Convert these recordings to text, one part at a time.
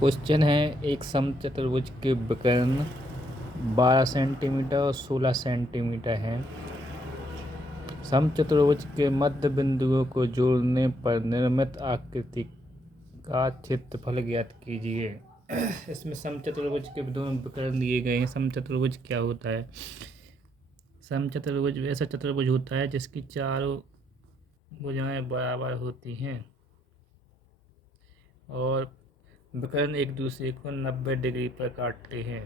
Question है एक समचतुर्भुज के विकर्ण 12 सेंटीमीटर और 16 सेंटीमीटर हैं। समचतुर्भुज के मध्य बिंदुओं को जोड़ने पर निर्मित आकृति का क्षेत्रफल ज्ञात कीजिए। इसमें समचतुर्भुज के दोनों विकर्ण दिए गए हैं। समचतुर्भुज क्या होता है? समचतुर्भुज ऐसा चतुर्भुज होता है जिसकी चारों भुजाएं बराबर होती हैं और विकर्ण एक दूसरे को 90 डिग्री पर काटते हैं।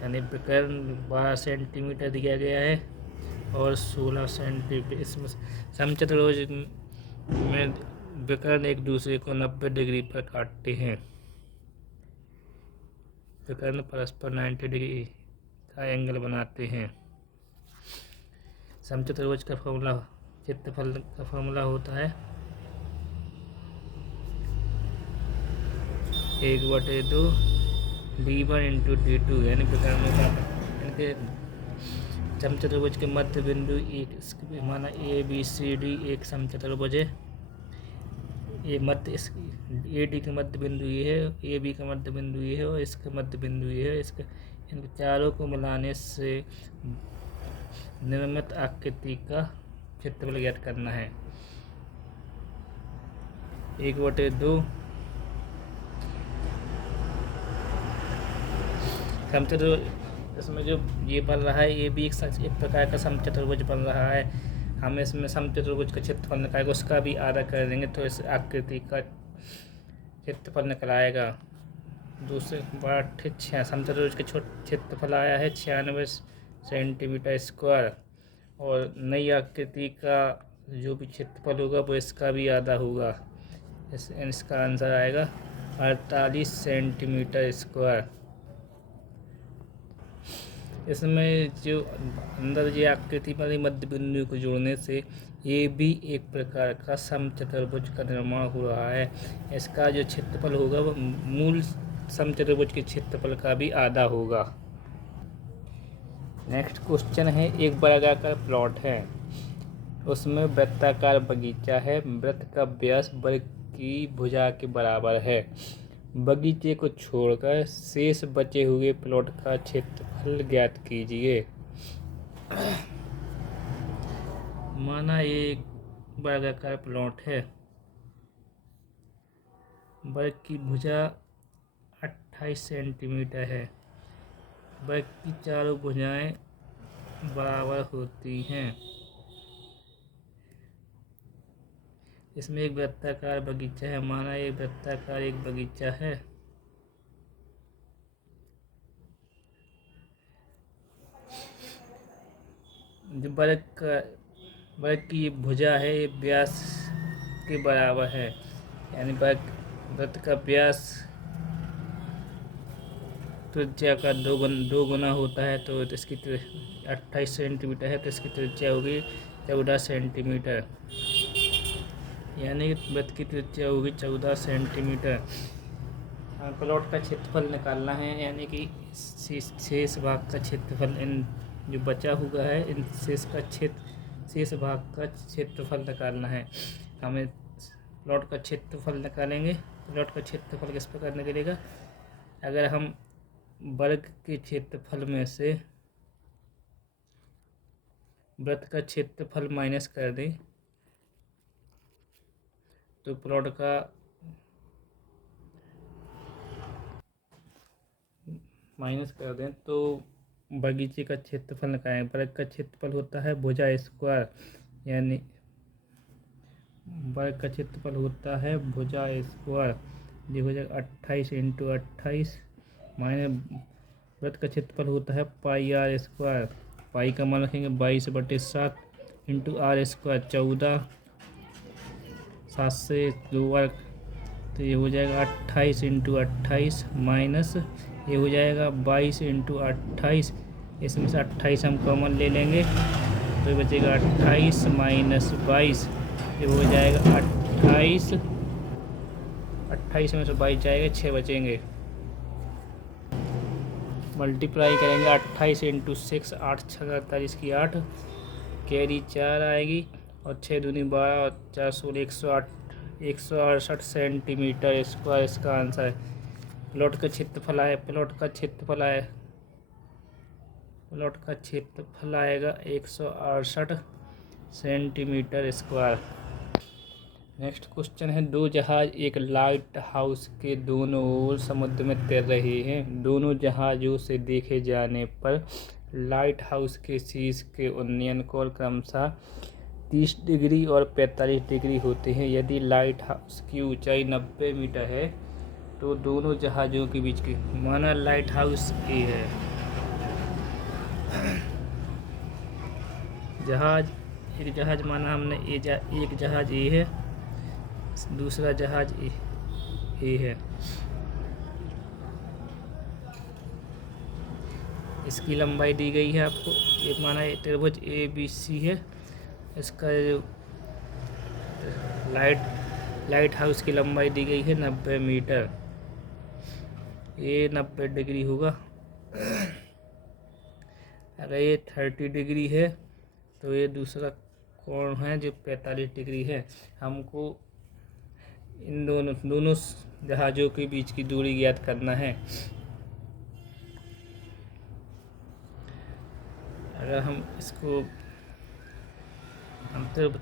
यानी विकर्ण 12 सेंटीमीटर दिया गया है और 16 सेंटीमीटर। इसमें समचतुर्भुज में विकर्ण एक दूसरे को 90 डिग्री पर काटते हैं। विकर्ण परस्पर 90 डिग्री का एंगल बनाते हैं। समचतुर्भुज का फॉर्मूला, क्षेत्रफल का फॉर्मूला होता है 1/2 d1 × d2। यानी विकर्णों का इनके समचतुर्भुज के मध्य बिंदु एक माना ABCD एक समचतुर्भुज है। ये मध्य AD का मध्य बिंदु ये है, AB का मध्य बिंदु ये है और इसका मध्य बिंदु ये है। इसके इन चारों को मिलाने से निर्मित आकृति का क्षेत्रफल ज्ञात करना है। 1/2 समचतुर्भुज, इसमें जो ये बन रहा है ये भी एक प्रकार का समचतुर्भुज बन रहा है। हम इसमें समचतुर्भुज का क्षेत्रफल निकालेंगे, उसका भी आधा कर देंगे तो इस आकृति का क्षेत्रफल निकल आएगा। दूसरे बड़ा समचतुर्भुज के क्षेत्रफल आया है 96 सेंटीमीटर स्क्वायर और नई आकृति का जो भी क्षेत्रफल होगा वो इसका भी आधा होगा। इसका आंसर आएगा 48 सेंटीमीटर स्क्वायर। इसमें जो अंदर ये आकृति वाली मध्य बिंदु को जोड़ने से ये भी एक प्रकार का समचतुर्भुज का निर्माण हो रहा है। इसका जो क्षेत्रफल होगा वो मूल समचतुर्भुज के क्षेत्रफल का भी आधा होगा। नेक्स्ट क्वेश्चन है एक वर्गाकार प्लॉट है, उसमें वृत्ताकार बगीचा है। वृत्त का व्यास वर्ग की भुजा के बराबर है। बगीचे को छोड़कर शेष बचे हुए प्लॉट का क्षेत्रफल ज्ञात कीजिए। माना एक वर्गाकार प्लॉट है, वर्ग की भुजा 28 सेंटीमीटर है। वर्ग की चारों भुजाएं बराबर होती हैं। इसमें एक वृत्ताकार बगीचा है। माना एक वृत्ताकार एक बगीचा है। जो वर्ग की भुजा है ये व्यास के बराबर है। यानी वृत्त का व्यास त्रिज्या का दो गुना होता है तो इसकी 28 सेंटीमीटर है तो इसकी त्रिज्या होगी 14 सेंटीमीटर। यानी वृत्त की त्रिज्या होगी 14 सेंटीमीटर। प्लॉट का क्षेत्रफल निकालना है, यानी कि शेष भाग का क्षेत्रफल, इन जो बचा हुआ है इन शेष भाग का क्षेत्रफल निकालना है। हमें प्लॉट का क्षेत्रफल निकालेंगे। प्लॉट का क्षेत्रफल किस प्रकार निकलेगा? अगर हम वर्ग के क्षेत्रफल में से वृत्त का क्षेत्रफल माइनस कर दें तो प्लॉट का बगीचे का क्षेत्रफल निकालें। वर्ग का क्षेत्रफल होता है भुजा स्क्वायर, यानी वर्ग का क्षेत्रफल होता है भुजा स्क्वायर। ये हो जाएगा 28 × 28 माइनस वृत्त का क्षेत्रफल होता है पाई आर स्क्वायर। पाई का मान रखेंगे 22/7 × आर स्क्वायर 14, 7 से 2 वर्ग तो ये हो जाएगा 28 × 28 माइनस ये हो जाएगा 22 × 28। इसमें से 28 हम कॉमन ले लेंगे तो बचेगा 28 - 22। ये हो जाएगा 28 में से 22 जाएगा, 6 बचेंगे। मल्टीप्लाई करेंगे 28 × 6, 8 × 6 48 की 8, कैरी 4 आएगी और 6 दूनी 12 और 4 16 108 168 सेंटीमीटर स्क्वायर इसका आंसर है। प्लॉट का क्षेत्रफल आएगा 168 सेंटीमीटर स्क्वायर। नेक्स्ट क्वेश्चन है, दो जहाज एक लाइट हाउस के दोनों ओर समुद्र में तैर रहे हैं। दोनों जहाज़ों से देखे जाने पर लाइट हाउस के शीर्ष के उन्नयन कोण क्रमशः 30 डिग्री और 45 डिग्री होते हैं। यदि लाइट हाउस की ऊंचाई 90 मीटर है तो दोनों जहाज़ों के बीच की, माना लाइट हाउस ए है, एक जहाज माना हमने एक जहाज ए है, दूसरा जहाज ए है। इसकी लंबाई दी गई है आपको, एक माना त्रिभुज ABC है, इसका जो लाइट हाउस की लंबाई दी गई है 90 मीटर, ये 90 डिग्री होगा। अगर ये 30 डिग्री है तो ये दूसरा कोण है जो 45 डिग्री है। हमको इन दोनों जहाज़ों के बीच की दूरी ज्ञात करना है। अगर हम इसको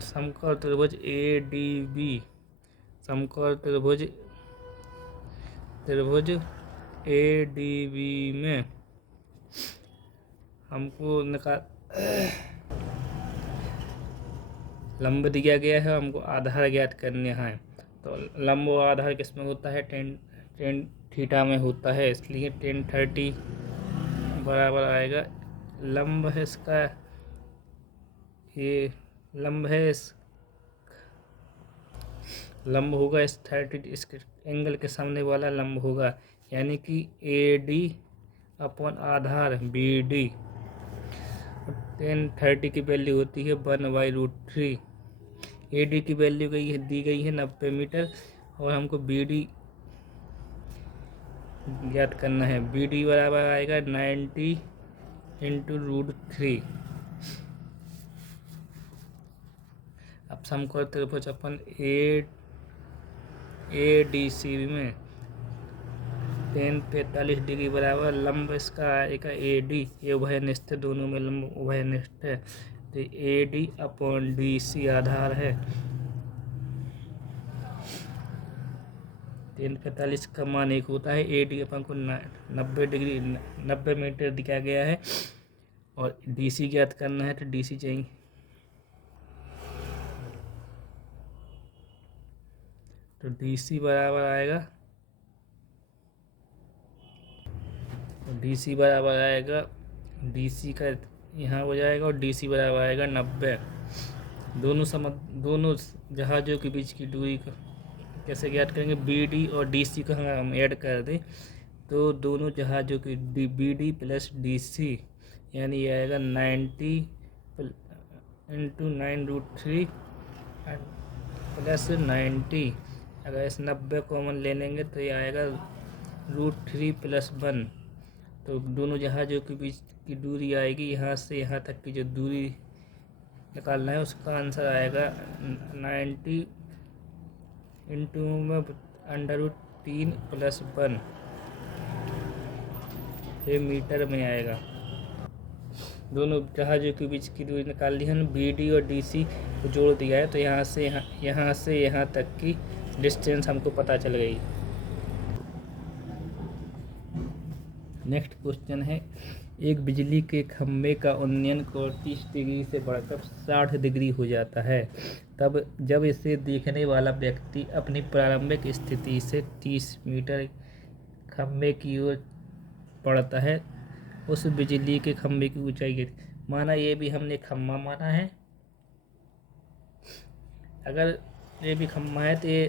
समकोण त्रिभुज ADB, समकोण त्रिभुज ADB में हमको लंब दिया गया है, हमको आधार ज्ञात करने हैं। तो लंब और आधार किसमें होता है, टेन थीटा में होता है, इसलिए 1030 बराबर आएगा। लंब है इसका, ये लंब है, लंब होगा इस 30, इसके एंगल के सामने वाला लंब होगा, यानी कि AD अपॉन आधार BD। 1030 की वैल्यू होती है 1/√3। AD की वैल्यू दी गई है 90 मीटर और हमको BD ज्ञात करना है। BD बराबर आएगा 90 × √3। अब समकोण त्रिभुज अपन ADC में 45 डिग्री बराबर लंब इसका आएगा AD, ये उभयनिष्ठ, दोनों में लंब उभयनिष्ठ है, तो AD अपॉन DC आधार है। 45 का मान 1 होता है। AD अपन को 90 मीटर दिखाया गया है और DC ज्ञात करना है, तो DC चाहिए, तो DC बराबर आएगा, DC का यहाँ हो जाएगा और DC बराबर आएगा 90। दोनों जहाज़ों के बीच की दूरी का कैसे ज्ञात करेंगे, BD और DC को हम ऐड कर दें तो दोनों जहाज़ों की BD प्लस DC, यानी ये आएगा 90 × 9√3 प्लस 90। अगर इस 90 कॉमन ले लेंगे तो ये आएगा √3 + 1, तो दोनों जहाज़ों के बीच की दूरी आएगी, यहाँ से यहाँ तक की जो दूरी निकालना है उसका आंसर आएगा 90 × √3 + 1, ये मीटर में आएगा। दोनों जहाज़ों के बीच की दूरी निकाल ली है, BD और DC को जोड़ दिया है, तो यहाँ से यहाँ तक की डिस्टेंस हमको पता चल गई। नेक्स्ट क्वेश्चन है, एक बिजली के खंभे का उन्नयन कोण 30 डिग्री से बढ़कर 60 डिग्री हो जाता है, तब जब इसे देखने वाला व्यक्ति अपनी प्रारंभिक स्थिति से 30 मीटर खंभे की ओर बढ़ता है, उस बिजली के खंभे की ऊंचाई कितनी। माना ये भी हमने खंभा माना है, अगर ये भी खंभा है तो ये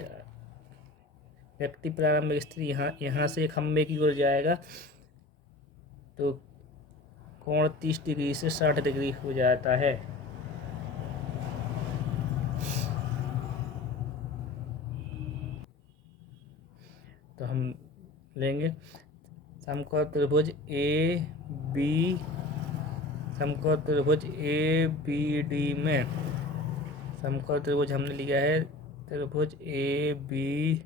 व्यक्ति प्रारंभिक स्थिति यहाँ से खंभे की ओर जाएगा तो कोण 30 डिग्री से 60 डिग्री हो जाता है। तो हम लेंगे समकोण त्रिभुज ABD में, समकोण त्रिभुज हमने लिया है त्रिभुज ए बी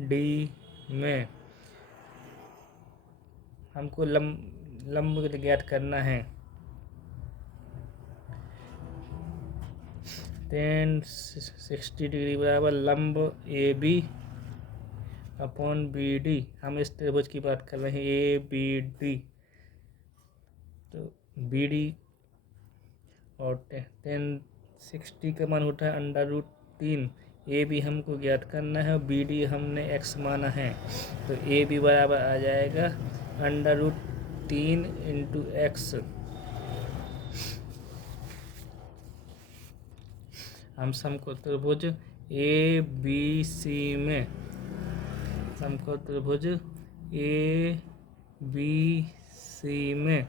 डी में हमको लंब ज्ञात करना है। tan 60 डिग्री बराबर लंब A B upon B D. हम इस त्रिभुज की बात कर रहे हैं ए बी डी। तो बी डी और tan 60 का मान होता है √3। ए बी हमको ज्ञात करना है, बी डी हमने x माना है। तो ए बी बराबर आ जाएगा √3 इंटू एक्स। हम समकोण त्रिभुज ए बी सी में समकोण त्रिभुज ए बी सी में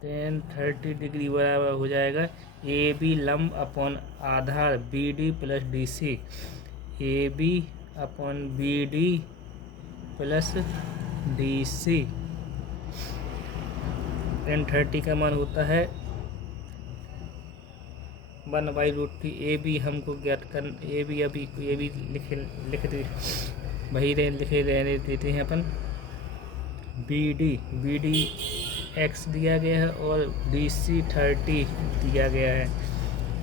tan 30 डिग्री बराबर हो जाएगा ए बी लंब अपॉन आधार B D plus D C. A B upon B D plus D C. tan 30 का मान होता है 1/√3। ए बी हमको ज्ञात कर, ए बी अभी ए बी लिख दे वही लिखे रहने देते हैं अपन। बी डी x दिया गया है और डी सी 30 दिया गया है,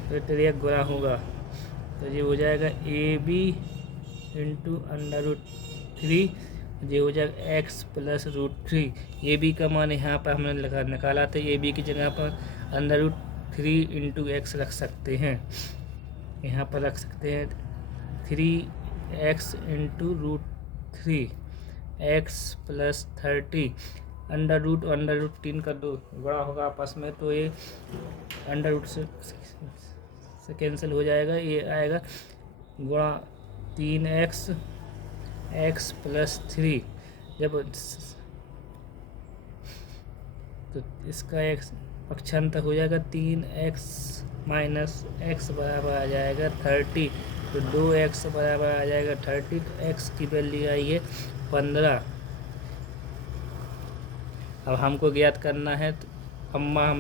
तो तेरे गुणा होगा। तो ये हो जाएगा ए बी इंटू √3, ये हो जाएगा x प्लस √3। ए बी का मान यहाँ पर हमने निकाला था, ए बी की जगह पर √3 इंटू एक्स रख सकते हैं। यहाँ पर रख सकते हैं 3x इंटू √3 x प्लस 30। √3 का 2 गुणा होगा आपस में, तो ये √ से कैंसिल हो जाएगा। ये आएगा गुणा 3x x प्लस 3। जब तो इसका x पक्षांतर हो जाएगा 3x माइनस x बराबर आ जाएगा 30। तो 2x बराबर आ जाएगा 30। तो x की वैल्यू आई है 15। अब हमको ज्ञात करना है तो खम्बा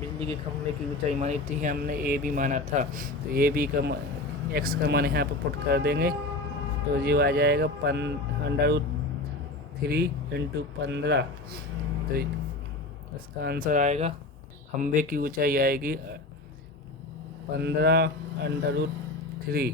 बिजली के खम्भे की ऊंचाई मानी थी, हमने ए बी माना था। तो ए बी का x का मान यहाँ पर पुट कर देंगे, तो ये आ जाएगा √3 इंटू 15। तो इसका आंसर आएगा, खम्भे की ऊंचाई आएगी 15 √3।